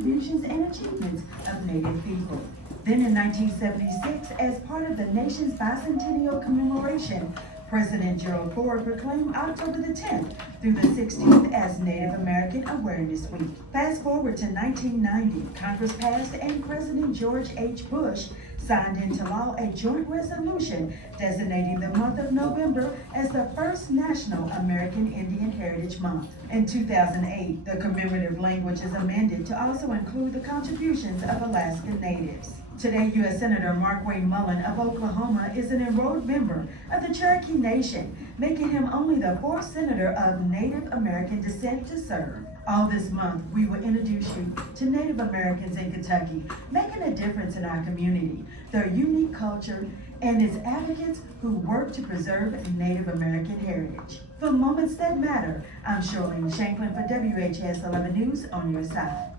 contributions and achievements of Native people. Then in 1976, as part of the nation's bicentennial commemoration, President Gerald Ford proclaimed October the 10th through the 16th as Native American Awareness Week. Fast forward to 1990, Congress passed and President George H. Bush signed into law a joint resolution designating the month of November as the first National American Indian Heritage Month. In 2008, the commemorative language is amended to also include the contributions of Alaskan Natives. Today, U.S. Senator Markwayne Mullin of Oklahoma is an enrolled member of the Cherokee Nation, making him only the fourth senator of Native American descent to serve. All this month, we will introduce you to Native Americans in Kentucky, making a difference in our community, their unique culture, and its advocates who work to preserve Native American heritage. For Moments That Matter, I'm Charlene Shanklin for WHS 11 News on your side.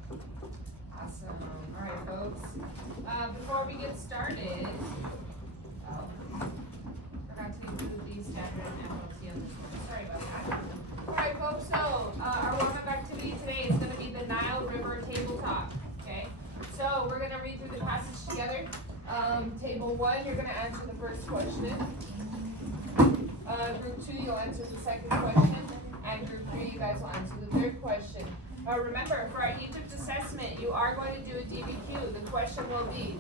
Awesome. All right, folks. Before we get started, forgot to include the standard penalty on this one. Sorry about that. All right, folks. So our warm-up activity today is going to be the Nile River tabletop. Okay. So we're going to read through the passage together. Table 1, you're going to answer the first question. Group 2, you'll answer the second question, and Group 3, you guys will answer the third question. Remember, for our Egypt assessment, you are going to do a DBQ. The question will be,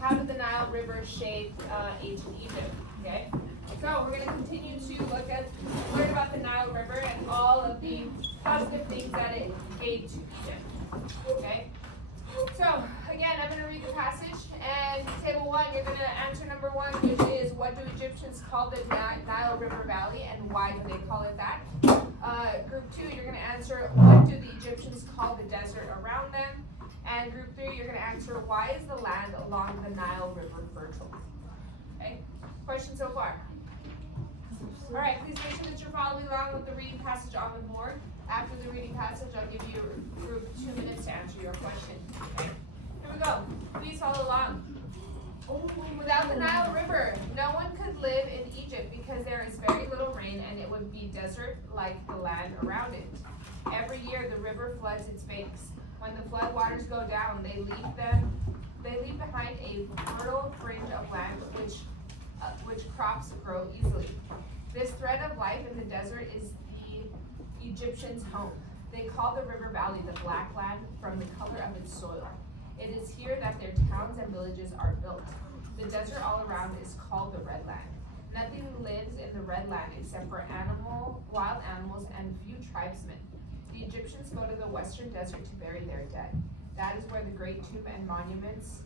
how did the Nile River shape ancient Egypt? Okay? So we're going to continue to learn about the Nile River and all of the positive things that it gave to Egypt. Okay? So, again, I'm going to read the passage, and table 1, you're going to answer number 1, which is, what do Egyptians call the Nile River Valley, and why do they call it that? Group 2, you're going to answer, what do the Egyptians call the desert around them? And group 3, you're going to answer, why is the land along the Nile River fertile? Okay, questions so far? All right, please make sure that you're following along with the reading passage on the board. After the reading passage, I'll give you group 2 minutes to answer your question. Okay, here we go. Please follow along. Without the Nile River, no one could live in Egypt because there is very little rain and it would be desert like the land around it. Every year the river floods its banks. When the flood waters go down, they leave behind a fertile fringe of land which crops grow easily. This thread of life in the desert is the Egyptians' home. They call the river valley the Black Land from the color of its soil. It is here that their towns and villages are built. The desert all around is called the Red Land. Nothing lives in the Red Land except for wild animals and few tribesmen. The Egyptians go to the western desert to bury their dead. That is where the great tomb and monuments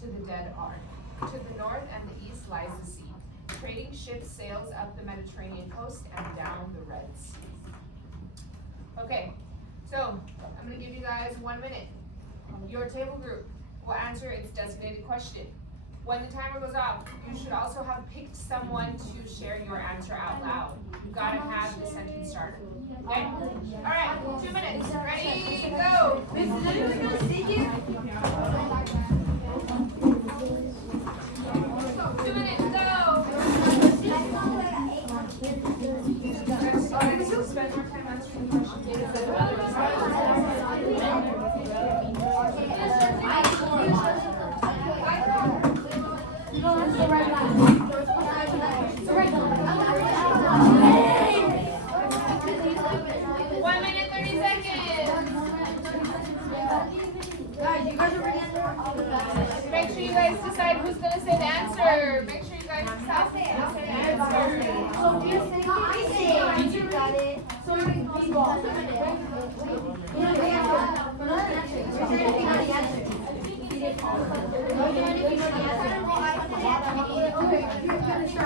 to the dead are. To the north and the east lies the sea. Trading ships sails up the Mediterranean coast and down the Red Sea. Okay, so I'm going to give you guys 1 minute. Your table group will answer its designated question. When the timer goes off, you should also have picked someone to share your answer out loud. You gotta have the sentence starter. Okay? All right, 2 minutes. Ready? Go. Is anyone gonna see you? 2 minutes. Go. Spend more time answering the Make sure you guys decide who's going to say the answer. Make sure you guys decide who's going to say the answer. You got it. So many people.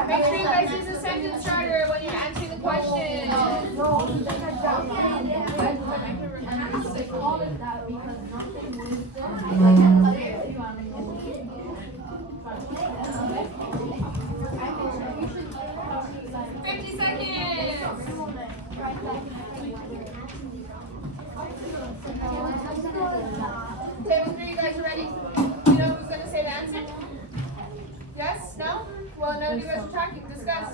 Make sure you guys use the sentence starter when you're answering the question. Table 3, you guys are ready? You know who's going to say the answer? Yes? No? Well, none of you guys are talking. Discuss.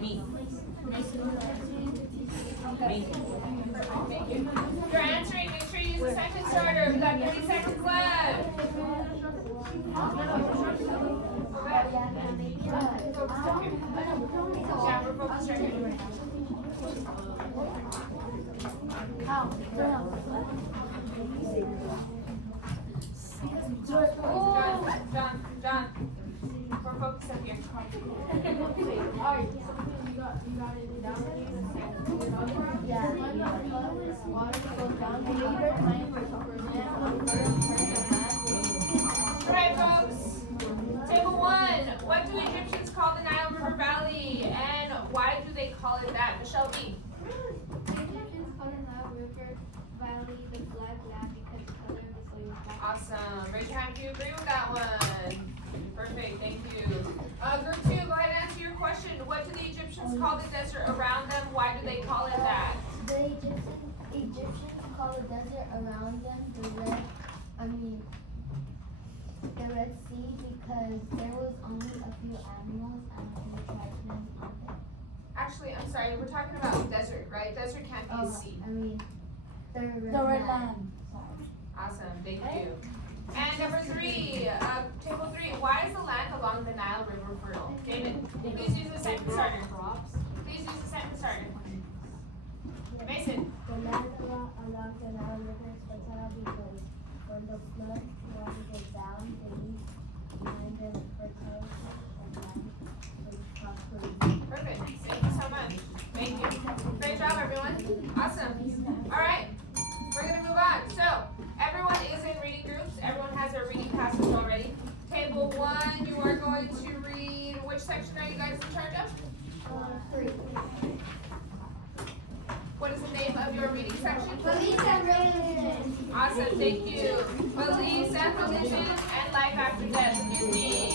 Me. Okay. Thank you. You're answering, make Yeah, we're focused right here. John, we're focused up here. Alright, folks. Table 1. What do Egyptians call the Nile River Valley, and why do they call it that? Michelle B. The Egyptians called the Nile River Valley the Black Land because the color of the soil was black. Awesome. Raise your hand if you agree with that one. Perfect. Thank you. Group 2, go ahead and answer your question. What do the Egyptians call the desert around them? Why do they call it that? The Egyptians call the desert around them the Red Sea because there was only a few animals and a few tribesmen on it. Actually, I'm sorry. We're talking about desert, right? Desert can't be a sea. The Red Land. Awesome. Thank you. And number 3, table 3. Why is the land along the Nile River fertile? David, please use the sentence starter. Please use the sentence starter. Mason. The land along the Nile River is fertile because when the flood water goes down, it leaves behind the fertility of land for prosperity. Perfect. Thank you so much. Thank you. Great job, everyone. Awesome. All right. We're going to move on. So, everyone is in reading groups. Everyone has their reading passage already. Table 1, you are going to read, which section are you guys in charge of? 3. What is the name of your reading section? Beliefs and religion. Awesome, thank you. Beliefs and religion and life after death. Excuse me.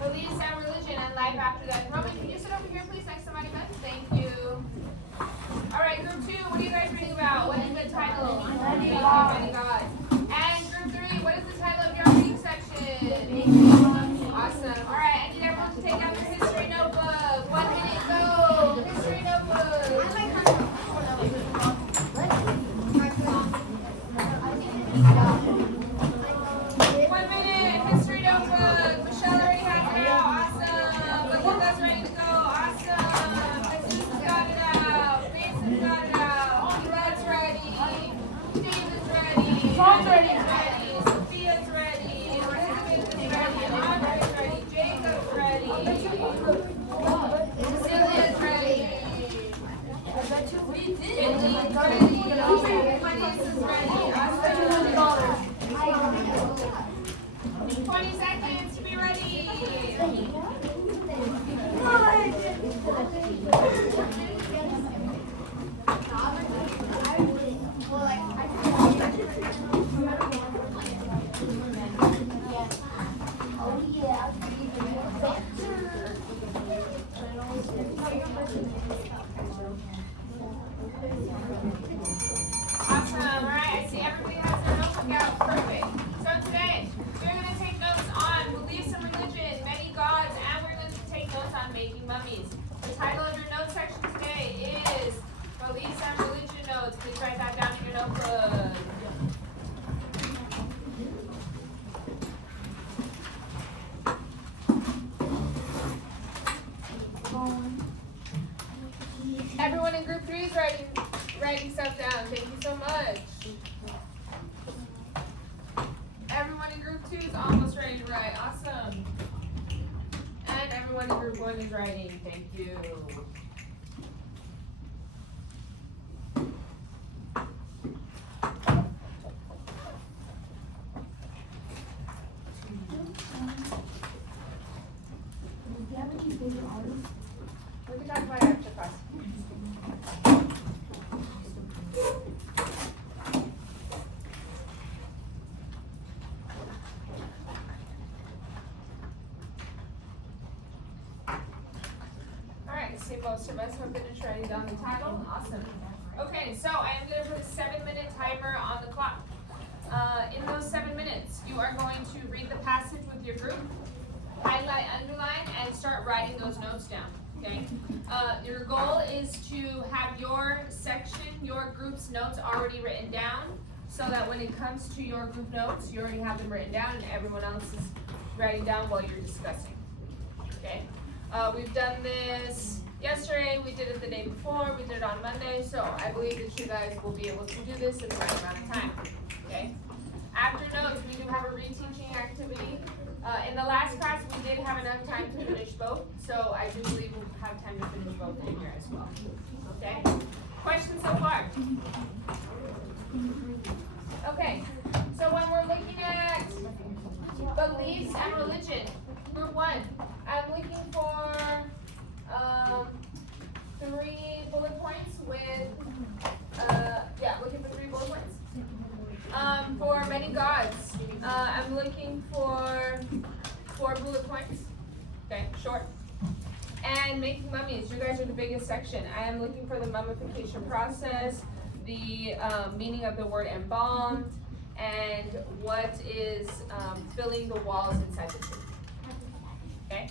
Beliefs and religion and life after death. Roman, can you sit over here, please, next to my bed? Thank you. All right, group 2, what are you guys reading about? What is the title? Many God. And group 3, what is the title of your reading section? Awesome. All right, I need everyone to take out your history notebook. 1 minute, go. History notebook. 1 minute, history notebook. Michelle already has it out. Awesome. Belinda's ready to go. Awesome. Jesus got it out. Mason's got it out. Elad's ready. David's ready. Tom's ready. Sophia's ready. Elizabeth is ready. Andre's ready. Jacob's ready. Cecilia's ready. Jenny's ready. Melissa's ready. Awesome. 20 seconds to be ready. Awesome. All right. I see everybody has their notebook out. Perfect. So today, we're going to take notes on beliefs and religion, many gods, and we're going to take notes on making mummies. The title of your note section today is Beliefs and Religion Notes. Please write that down in your notebook. Everyone in group 3 is writing stuff down. Thank you so much. Everyone in group 2 is almost ready to write. Awesome. And everyone in group 1 is writing. Thank you. We can talk about it after class. Alright, see most of us have finished writing down the title. Awesome. Okay, so I am going to put a 7-minute timer on the clock. In those 7 minutes, you are going to read the passage with your group, highlight, underline, and start writing those notes down. Okay? Your goal is to have your section, your group's notes already written down so that when it comes to your group notes, you already have them written down and everyone else is writing down while you're discussing. Okay? We've done this yesterday, we did it the day before, we did it on Monday, so I believe that you guys will be able to do this in the right amount of time. Okay? After notes, we do have a reteaching activity. In the last class, we did have enough time to finish both, so I do believe we'll have time to finish both in here as well. Okay? Questions so far? Okay, so when we're looking at beliefs and religion, group 1, I'm looking for 3 bullet points with, looking for 3 bullet points. For many gods, I'm looking for 4 bullet points. Okay, short. And making mummies, you guys are the biggest section. I am looking for the mummification process, the meaning of the word embalmed, and what is filling the walls inside the tomb. Okay?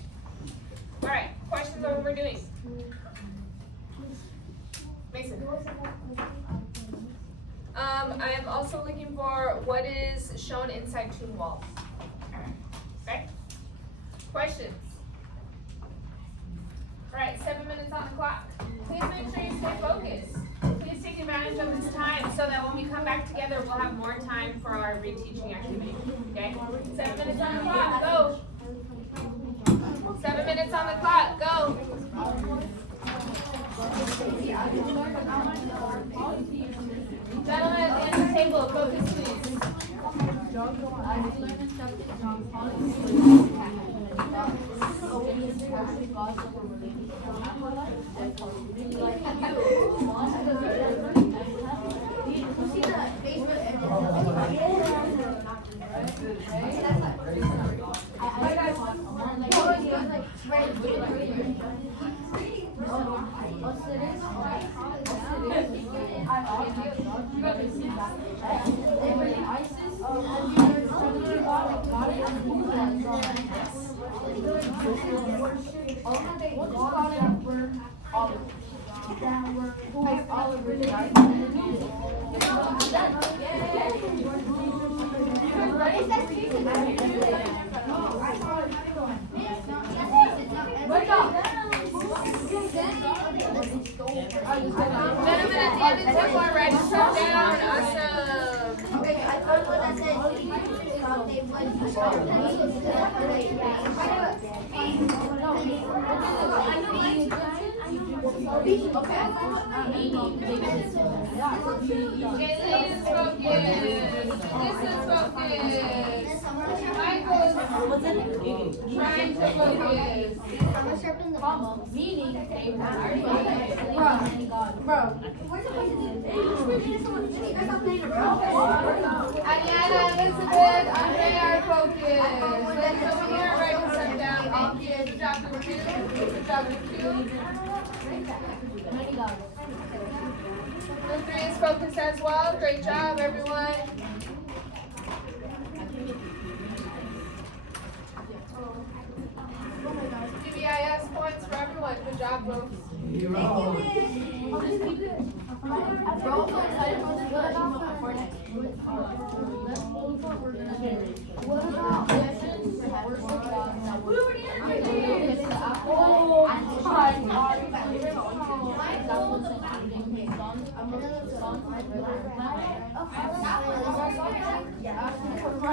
Alright, questions on what we're doing? Mason. I am also looking for what is shown inside tomb walls. Okay? Questions? Alright, 7 minutes on the clock. Please make sure you stay focused. Please take advantage of this time so that when we come back together, we'll have more time for our reteaching activity. Okay? 7 minutes on the clock, go! 7 minutes on the clock, go! Gentlemen, at the end of the table, focus please. Gentlemen, at the end of the table, write stuff down. Awesome. Okay, I found one that said Jaylene is focused. This is focused. Michael's trying to focus. Ariana, Elizabeth, Andrea are focused. Let's over here writing stuff down. Thank you. Good job, group 2. Good job, group 2. Group 3 is focused as well. Great job, everyone. PBIS points for everyone. Good job, folks. Good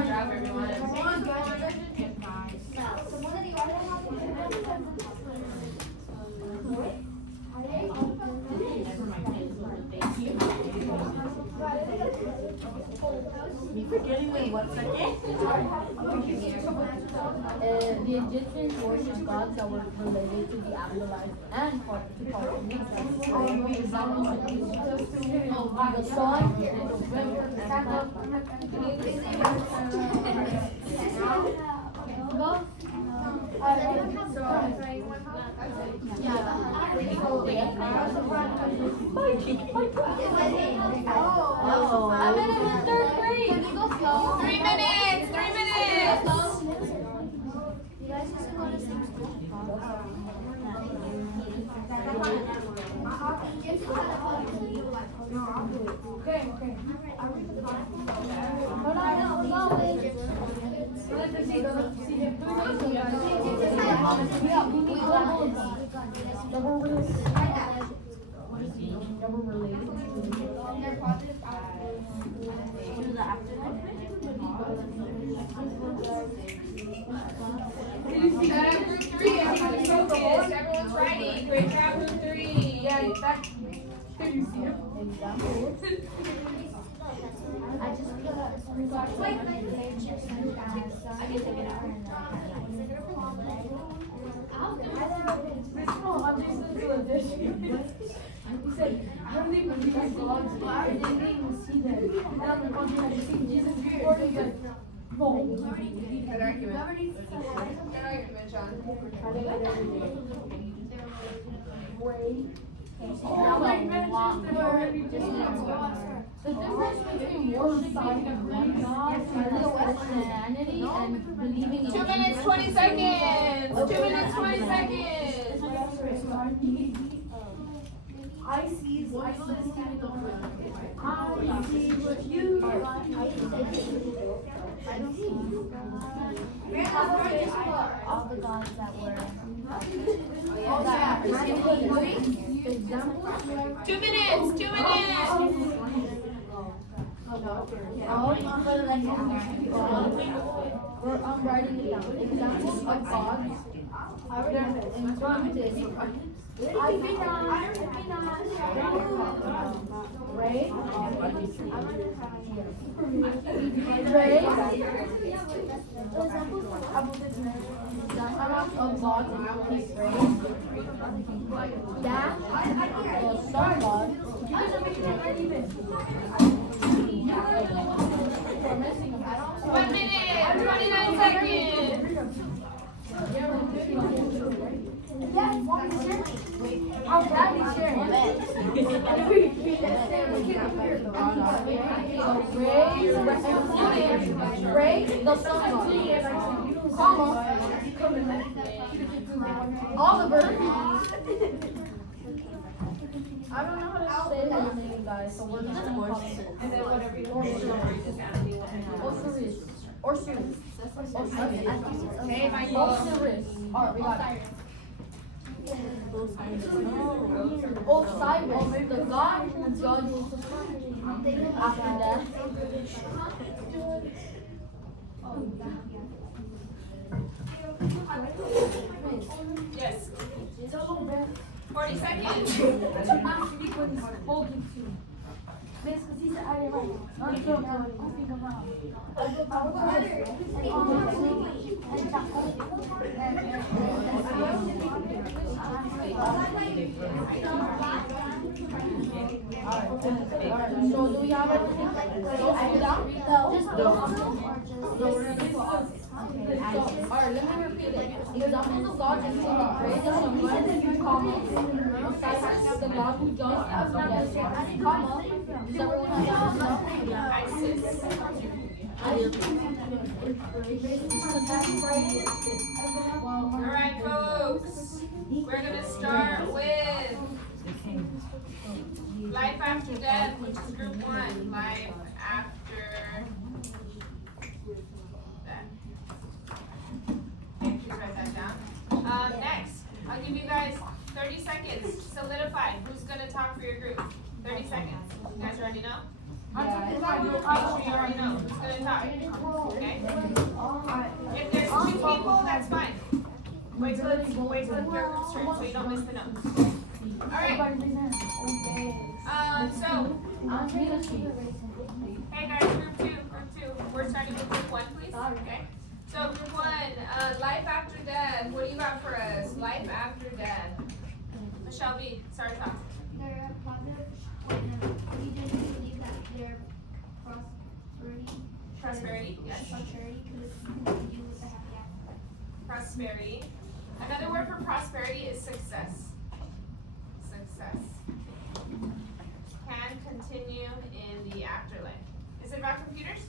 job, everyone. Forgetting wait 1 second. The Egyptians worshipped gods that were related to the afterlife and to partners. The sun, the river, I'm in 3rd grade. 3 minutes. 3 minutes. You guys used to go to the same school? Okay. Group 3, everyone's focused, everyone's writing. Great job, group 3. Yeah, that. Can you see it? I just put I can take it out. He said, I don't even see my vlogs. I didn't even see them. And I'm like, oh, have you seen Jesus before? He's like, no. Good argument. Good argument, John. Oh, like ministers that are the difference between more side of God and Christianity and believing in 2 minutes, 20 seconds. 2 minutes, 20 seconds. I see what you I don't see. All the gods that were examples. 2 minutes, 2 minutes. I'm writing it down. Examples of gods. Ray. Of gods include Ray. That. Sun god. One minute, 29 seconds. I'll gladly share Ray, the sun god, comma, Oliver. I don't know how to say that name, guys, so we're just gonna call it. And then whatever you want to do, just add the Osiris. Osiris. Okay, Michael. Osiris. Alright, we got it. Osiris, the god who judges after death. Yes. 40 seconds. So do we have everything? Alright, let me repeat it. Examples of gods include Ray, the sun god, comma, Osiris, the god who judged after death, comma. Does everyone have that? ISIS. Alright, folks. We're going to start with life after death, which is group 1. Life after death. Okay, please write that down. Next, I'll give you guys 30 seconds to solidify who's going to talk for your group. 30 seconds. You guys already know? Make sure you already know who's going to talk. Okay? If there's 2 people, that's fine. Wait till your group's turn so you don't miss the notes. Alright. So, hey guys, group 2. We're starting with group 1, please. Okay? So, group 1, life after death. What do you got for us? Life after death. Michelle B, start us off. Their positive religions believe that their prosperity Prosperity, yes. could continue with the happy after. Prosperity. Another word for prosperity is success. Success. Can continue in the afterlife. Is it about computers?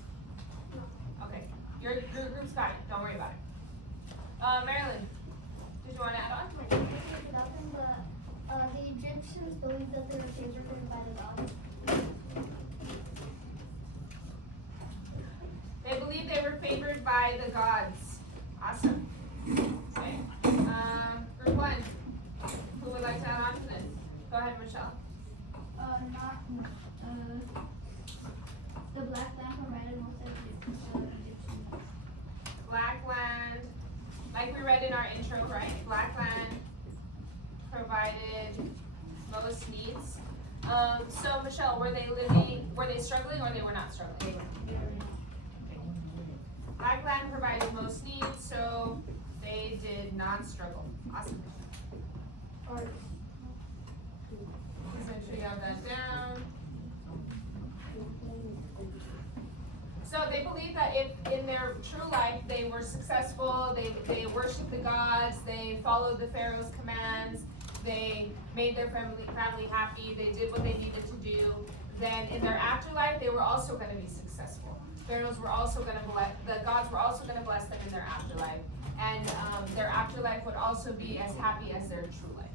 Okay. Your group's got it. Don't worry about it. Marilyn, did you want to add on? Nothing, but the Egyptians believed that they were favored by the gods. believe they were favored by the gods. Awesome. Okay. Group one. Who would like to add on to this? Go ahead, Michelle. The black land provided most of the Egyptian. Black land, like we read in our intro, right? Black land provided most needs. So Michelle, were they struggling or they were not struggling? Black land provided most needs, so they did not struggle. Awesome. Please make sure you have that down. So they believed that if in their true life they were successful, they worshiped the gods, they followed the Pharaoh's commands, they made their family happy, they did what they needed to do, then in their afterlife they were also going to be successful. Pharaohs were also going to bless, the gods were also going to bless them in their afterlife, and their afterlife would also be as happy as their true life.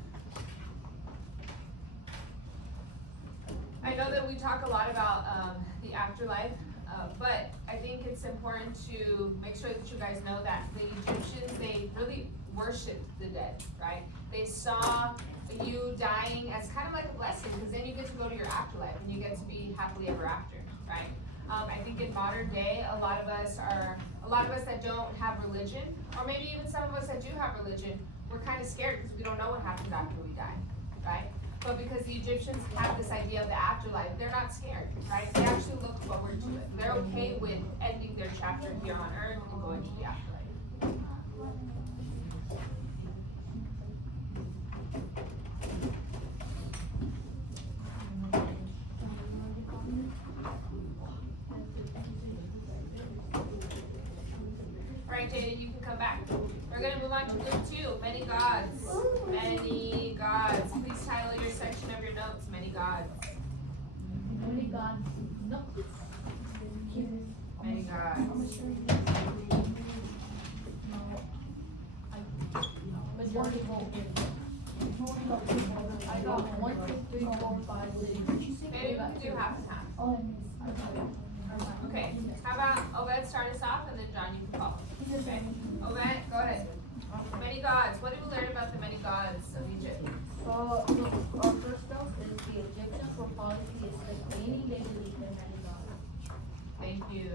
I know that we talk a lot about the afterlife, but I think it's important to make sure that you guys know that the Egyptians, they really worshipped the dead, right? They saw you dying as kind of like a blessing, because then you get to go to your afterlife and you get to be happily ever after, right? I think in modern day, a lot of us that don't have religion, or maybe even some of us that do have religion, we're kind of scared because we don't know what happens after we die, right? But because the Egyptians have this idea of the afterlife, they're not scared, right? They actually look forward to it. They're okay with ending their chapter here on earth and going to the afterlife. All right, Jada, you can come back. We're going to move on to group 2, many gods. Many gods. Please title your section of your notes, many gods. Many gods. No. Many gods. Majority vote. I got 1, 2, 3, 4, 5, 6. Maybe we can do half and half. Okay, how about Obed start us off and then John, you can follow. Okay, Obed, go ahead. Many gods. What did we learn about the many gods of Egypt? Our first note is the Egyptians were polytheistic, meaning they believed in many gods. Thank you.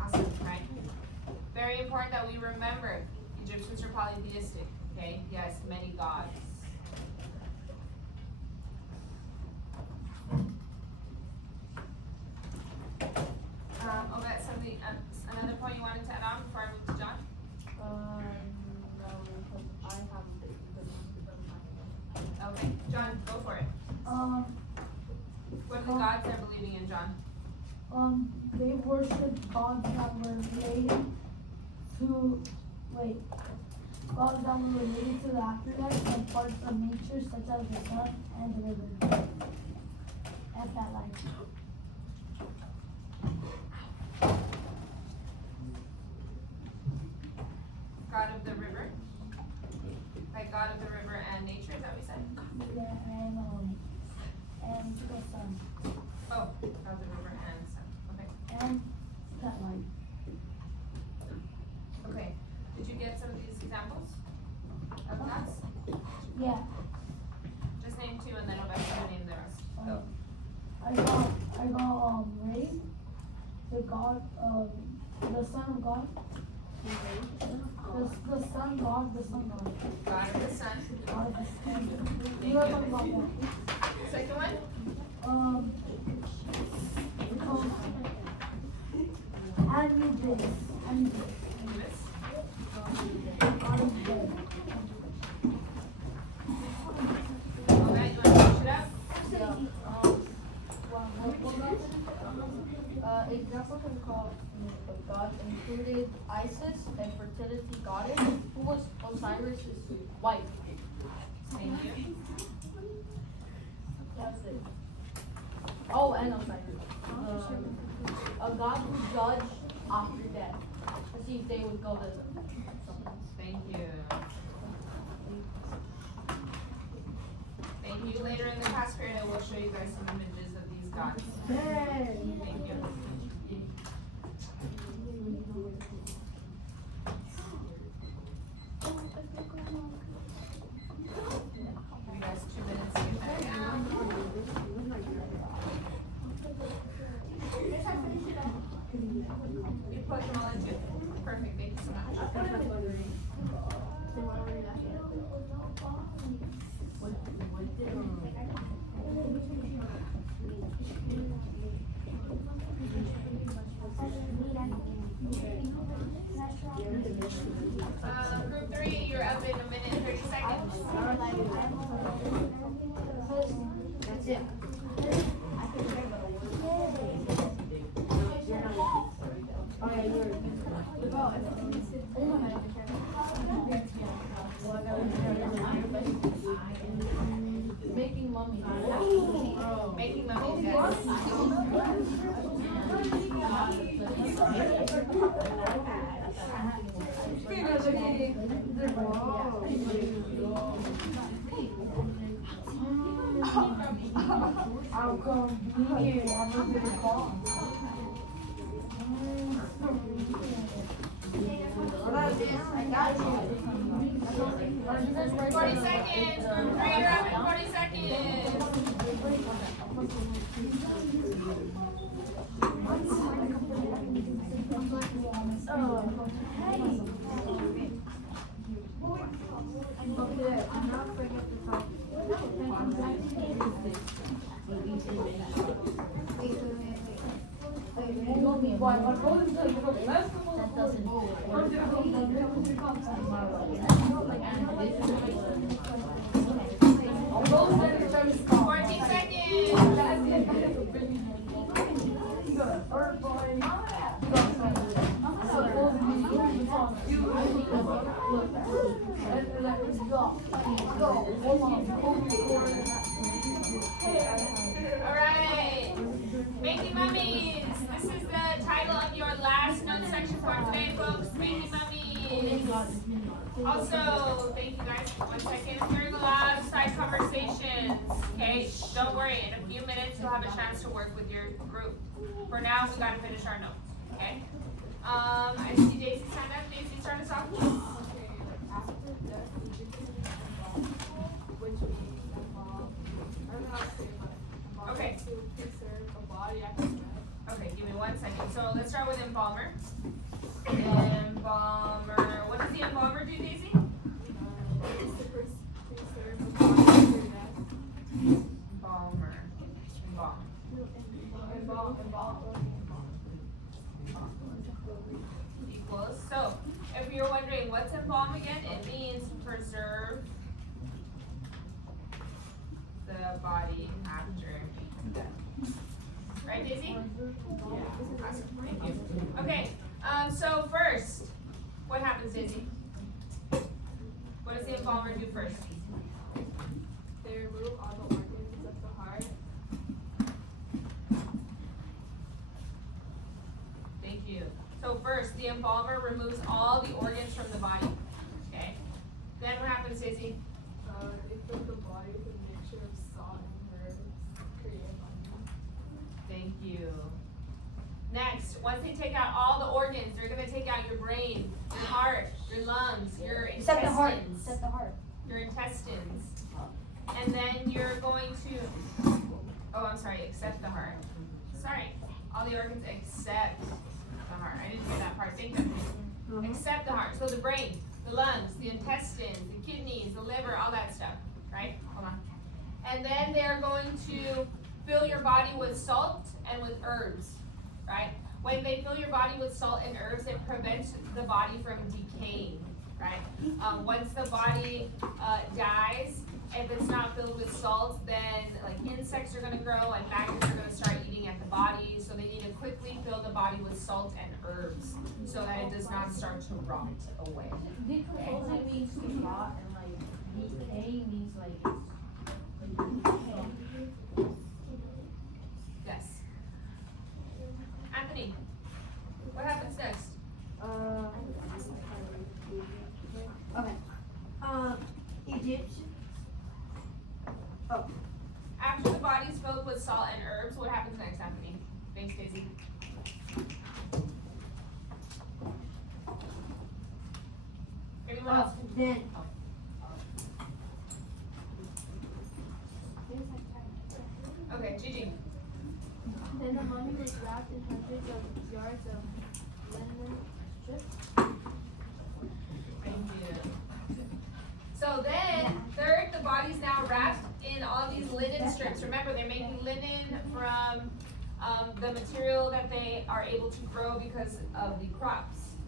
Awesome, right? Very important that we remember Egyptians are polytheistic, okay? Yes, many gods. Obed, something, another point you wanted to add on before I move to John? No, because I haven't been. Okay, John, go for it. What are the gods they're believing in, John? They worship gods that were related to, gods that were related to the afterlife and parts of nature such as the sun and the river. And that life. God of the river? Like God of the river and nature, is that what we said? Yeah, and the sun. Oh, God of the river and sun, okay. And that light. Okay, did you get some of these examples of gods? Yeah. Just name 2 and then I'll bet you name the rest. Go. I got Ray, the god of the son of God. The sun god. God of the sun. God of the sun. Thank You were talking about you. Second one? Anubis. Anubis. God of death. Okay, you want to finish it up? Examples of gods included Isis, a fertility goddess, who was Osiris' wife. Thank you. That's it. Oh, and Osiris. A god who judged after death to see if they would go to something. Thank you. Thank you. Later in the class period, I will show you guys some images dots. Hey. Thank you. Give you guys 2 minutes to get that down. You put them all in two? Perfect, thank you so much. Group 3, you're up in a minute and 30 seconds. That's it. Making mummies. Making mummies, yes. How come here? I'm a bit calm. 40 seconds. Group 3, you're up in 40 seconds. Alright, Making Mummies. This is the title of your last note section for today, folks. Making Mummies. Also, thank you guys. 1 second. Hearing a lot of side conversations. Okay, don't worry. In a few minutes, you'll have a chance to work with your group. For now, we gotta finish our notes. Okay. I see Daisy stand up. Daisy, start us off, please. Okay. Okay, give me 1 second. So let's start with embalmer. Embalmer. What does the embalmer do, Daisy? Embalmer. Equals. So if you're wondering what's embalm again, it means preserve the body after death. Right, Daisy? Yeah. Awesome. Thank you. Okay. So first, what happens, Daisy? What does the embalmer do first? They remove all the organs of the heart. Thank you. So first, the embalmer removes all the organs from the body. Okay. Then what happens, Daisy? They fill the body with a mixture of salt and herbs created by them. Thank you. Next, once they take out all the organs, they're gonna take out your brain, your heart, your lungs, your intestines. Except the heart. Your intestines. And then you're going to, oh, I'm sorry, except the heart. Sorry, all the organs except the heart. I didn't hear that part. Thank you. Except the heart. So the brain, the lungs, the intestines, the kidneys, the liver, all that stuff, right? Hold on. And then they're going to fill your body with salt and with herbs, right? When they fill your body with salt and herbs, it prevents the body from decaying, right? Once the body dies, if it's not filled with salt, then like insects are gonna grow and maggots are gonna start eating at the body. So they need to quickly fill the body with salt and herbs so that it does not start to rot away. Decomposing means to rot, and like decaying means like Yes. Anthony, what happens next? Okay. Egyptian. After the body is filled with with salt and herbs, what happens next, Anthony? Thanks, Daisy. Anyone else? Then, Okay, Gigi. Then the money was wrapped in hundreds of yards of linen strips. Thank you. So then, third, the body's now wrapped in all these linen strips. Remember, they're making linen from the material that they are able to grow because of the crops.